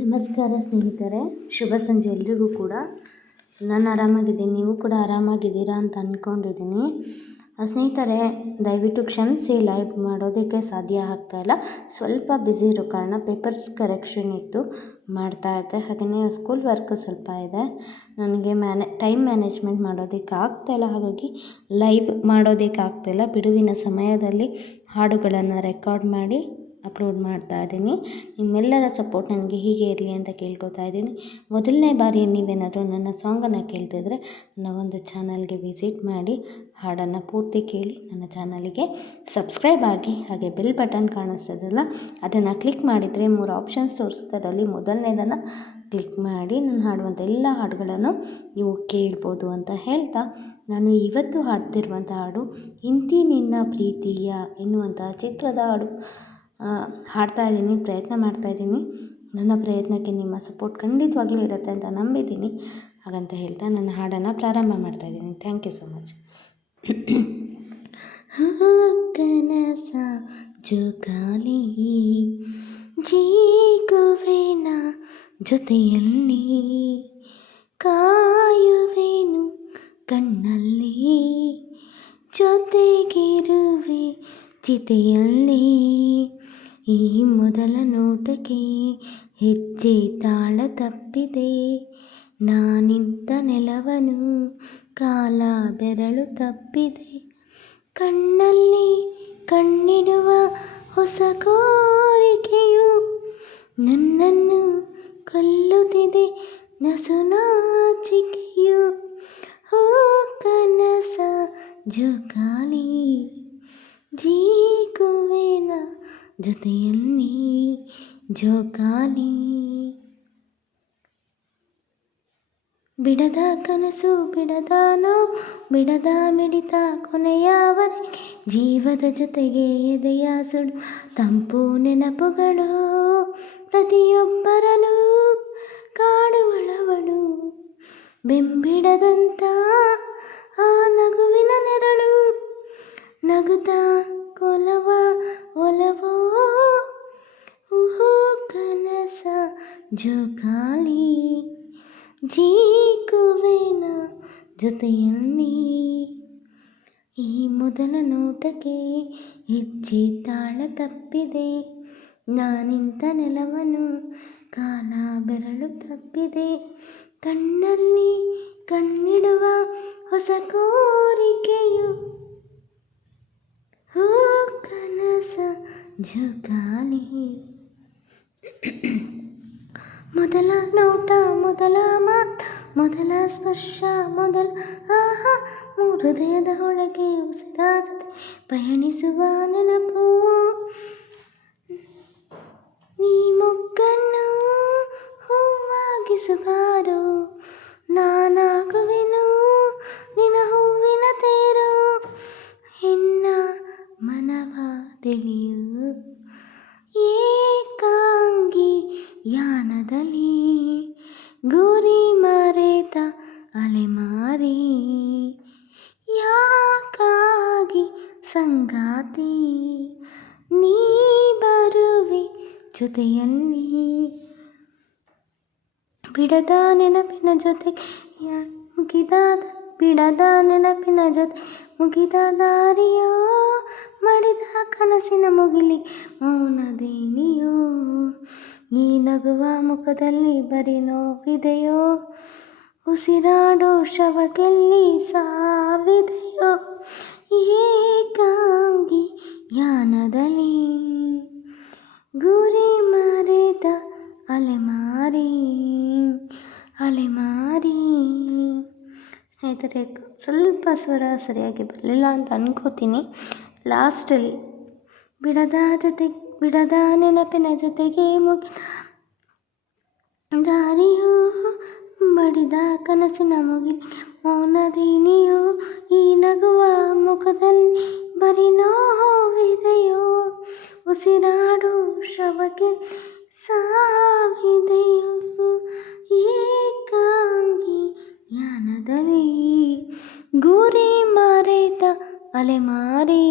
ನಮಸ್ಕಾರ ಸ್ನೇಹಿತರೆ, ಶುಭ ಸಂಜೆ ಎಲ್ರಿಗೂ ಕೂಡ. ನಾನು ಆರಾಮಾಗಿದ್ದೀನಿ, ನೀವು ಕೂಡ ಆರಾಮಾಗಿದ್ದೀರಾ ಅಂತ ಅಂದ್ಕೊಂಡಿದ್ದೀನಿ. ಸ್ನೇಹಿತರೆ, ದಯವಿಟ್ಟು ಕ್ಷಮಿಸಿ, ಲೈವ್ ಮಾಡೋದಕ್ಕೆ ಸಾಧ್ಯ ಆಗ್ತಾಯಿಲ್ಲ. ಸ್ವಲ್ಪ ಬ್ಯುಸಿ ಇರೋ ಕಾರಣ ಪೇಪರ್ಸ್ ಕರೆಕ್ಷನ್ ಇತ್ತು, ಮಾಡ್ತಾಯಿದ್ದೆ. ಹಾಗೆಯೇ ಸ್ಕೂಲ್ ವರ್ಕ್ ಸ್ವಲ್ಪ ಇದೆ, ನನಗೆ ಟೈಮ್ ಮ್ಯಾನೇಜ್ಮೆಂಟ್ ಮಾಡೋದಕ್ಕೆ ಆಗ್ತಾಯಿಲ್ಲ. ಹಾಗಾಗಿ ಲೈವ್ ಮಾಡೋದಕ್ಕೆ ಆಗ್ತಾಯಿಲ್ಲ. ಬಿಡುವಿನ ಸಮಯದಲ್ಲಿ ಹಾಡುಗಳನ್ನು ರೆಕಾರ್ಡ್ ಮಾಡಿ ಅಪ್ಲೋಡ್ ಮಾಡ್ತಾ ಇದ್ದೀನಿ. ನಿಮ್ಮೆಲ್ಲರ ಸಪೋರ್ಟ್ ನನಗೆ ಹೀಗೆ ಇರಲಿ ಅಂತ ಕೇಳ್ಕೊತಾ ಇದ್ದೀನಿ. ಮೊದಲನೇ ಬಾರಿ ನೀವೇನಾದರೂ ನನ್ನ ಸಾಂಗನ್ನು ಕೇಳ್ತಿದ್ರೆ ನನ್ನ ಒಂದು ಚಾನಲ್ಗೆ ವಿಸಿಟ್ ಮಾಡಿ, ಹಾಡನ್ನು ಪೂರ್ತಿ ಕೇಳಿ, ನನ್ನ ಚಾನಲಿಗೆ ಸಬ್ಸ್ಕ್ರೈಬ್ ಆಗಿ. ಹಾಗೆ ಬೆಲ್ ಬಟನ್ ಕಾಣಿಸ್ತದಲ್ಲ, ಅದನ್ನು ಕ್ಲಿಕ್ ಮಾಡಿದರೆ 3 ಆಪ್ಷನ್ಸ್ ತೋರಿಸುತ್ತೆ. ಅದರಲ್ಲಿ ಮೊದಲನೇದನ್ನು ಕ್ಲಿಕ್ ಮಾಡಿ ನಾನು ಹಾಡುವಂಥ ಎಲ್ಲ ಹಾಡುಗಳನ್ನು ನೀವು ಕೇಳ್ಬೋದು ಅಂತ ಹೇಳ್ತಾ, ನಾನು ಇವತ್ತು ಹಾಡ್ತಿರುವಂಥ ಹಾಡು ಇಂತಿ ನಿನ್ನ ಪ್ರೀತಿಯ ಎನ್ನುವಂಥ ಚಿತ್ರದ ಹಾಡು ಹಾಡ್ತಾಯಿದ್ದೀನಿ, ಪ್ರಯತ್ನ ಮಾಡ್ತಾಯಿದ್ದೀನಿ. ನನ್ನ ಪ್ರಯತ್ನಕ್ಕೆ ನಿಮ್ಮ ಸಪೋರ್ಟ್ ಖಂಡಿತವಾಗ್ಲೂ ಇರುತ್ತೆ ಅಂತ ನಂಬಿದ್ದೀನಿ. ಹಾಗಂತ ಹೇಳ್ತಾ ನನ್ನ ಹಾಡನ್ನು ಪ್ರಾರಂಭ ಮಾಡ್ತಾಯಿದ್ದೀನಿ. Thank you so much. ಕನಸ ಜೋಕಾಲಿ ಜೀಗುವೆನ ಜೊತೆಯಲ್ಲಿ, ಕಾಯುವೆನು ಕಣ್ಣಲ್ಲಿ, ಜೊತೆಗಿರುವೆ ಚಿತೆಯಲ್ಲಿ. ಈ ಮೊದಲ ನೋಟಕ್ಕೆ ಹೆಜ್ಜೆ ತಾಳ ತಪ್ಪಿದೆ, ನಾನಿಂತ ನೆಲವನು ಕಾಲ ಬೆರಳು ತಪ್ಪಿದೆ. ಕಣ್ಣಲ್ಲಿ ಕಣ್ಣಿಡುವ ಹೊಸ ಕೋರಿಕೆಯು ನನ್ನನ್ನು ಕೊಲ್ಲುತ್ತಿದೆ, ನಸುನಾಚಿಕೆಯು. ಹೋ ಕನಸ ಜೋಕಾಲಿ ಜೀಗುವೆನ ಜೊತೆಯಲ್ಲಿ ಜೋಕಾಲಿ. ಬಿಡದ ಕನಸು ಬಿಡದಾನೋ, ಬಿಡದ ಮಿಡಿತ ಕೊನೆಯವರೆಗೆ, ಜೀವದ ಜೊತೆಗೆ ಎದೆಯ ಸುಡು ತಂಪು ನೆನಪುಗಳು, ಪ್ರತಿಯೊಬ್ಬರನು ಕಾಡುವಳವಳು. ಬೆಂಬಿಡದಂಥ ಆ ನಗುವಿನ ನೆರಳು, ನಗುತ್ತಾ ಕೊಲವ ಒಲವೋ. ಕನಸ ಜೋಕಾಲಿ ಜೀಗುವೆನ ಜೊತೆಯಲ್ಲಿ. ಈ ಮೊದಲ ನೋಟಕ್ಕೆ ಹೆಜ್ಜೆ ತಾಳ ತಪ್ಪಿದೆ, ನಾನಿಂತ ನೆಲವನು ಕಾಲ ಬೆರಳು ತಪ್ಪಿದೆ. ಕಣ್ಣಲ್ಲಿ ಕಣ್ಣಿಡುವ ಹೊಸ ಕೋರಿಕೆಯು, ಹೋ ಕನಸ ಜೋಕಾಲಿ. ಮೊದಲ ನೋಟ, ಮೊದಲ ಮಾತು, ಮೊದಲ ಸ್ಪರ್ಶ, ಮೊದಲ ಆಹಾ, ಹೃದಯದ ಒಳಗೆ ಉಸಿರ ಜೊತೆ ಪಯಣಿಸುವ ನೆನಪು. ನೀ ಮೊಗ್ಗನ್ನು ಹೂವಾಗಿಸುವಾರು, ನಾನಾಗುವೆನು ನಿನ್ನ ಹೂವಿನ ತೇರು. ಹೆಣ್ಣ ಮನವ ತಿಳಿಯು ಏಕಾಂಗಿ ಯಾನದಲ್ಲಿ, ಗುರಿ ಮರೆತ ಅಲೆಮಾರಿ. ಯಾಕಾಗಿ ಸಂಗಾತಿ ನೀ ಬರುವೆ ಜೊತೆಯಲ್ಲಿ, ಬಿಡದ ನೆನಪಿನ ಜೊತೆ ಮುಗಿದಾದ, ಬಿಡದ ನೆನಪಿನ ಜೊತೆ ಮುಗಿದ ದಾರಿಯೋ, ಮಡಿದ ಕನಸಿನ ಮುಗಿಲಿ ಮೌನದೇನಿಯೋ. ಈ ನಗುವ ಮುಖದಲ್ಲಿ ಬರೀ ನೋವಿದೆಯೋ, ಉಸಿರಾಡೋ ಶವಕ್ಕೆಲ್ಲಿ ಸಾವಿದೆಯೋ. ಏಕಾಂಗಿ ಯಾನದಲ್ಲಿ, ಗುರಿ ಮರೆತ ಅಲೆಮಾರಿ ಅಲೆಮಾರಿ. ಸ್ನೇಹಿತರೆ, ಸ್ವಲ್ಪ ಸ್ವರ ಸರಿಯಾಗಿ ಬರಲಿಲ್ಲ ಅಂತ ಅನ್ಕೋತೀನಿ. ಲಾಸ್ಟಲ್ಲಿ ಬಿಡದ ನೆನಪಿನ ಜೊತೆಗೆ ಮುಗಿದ ದಾರಿಯೋ, ಬಡಿದ ಕನಸಿನ ಮುಗಿಲಿ ಮೌನದೇನಿಯೋ. ಈ ನಗುವ ಮುಖದಲ್ಲಿ ಬರೀ ನೋವಿದೆಯೋ, ಉಸಿರಾಡು ಶವಕ್ಕೆ ಸಾವಿದೆಯೋ. ಏಕಾಂಗಿ ಯಾನದಲ್ಲಿ, ಗುರಿ ಮರೆತ ಅಲೆಮಾರಿ.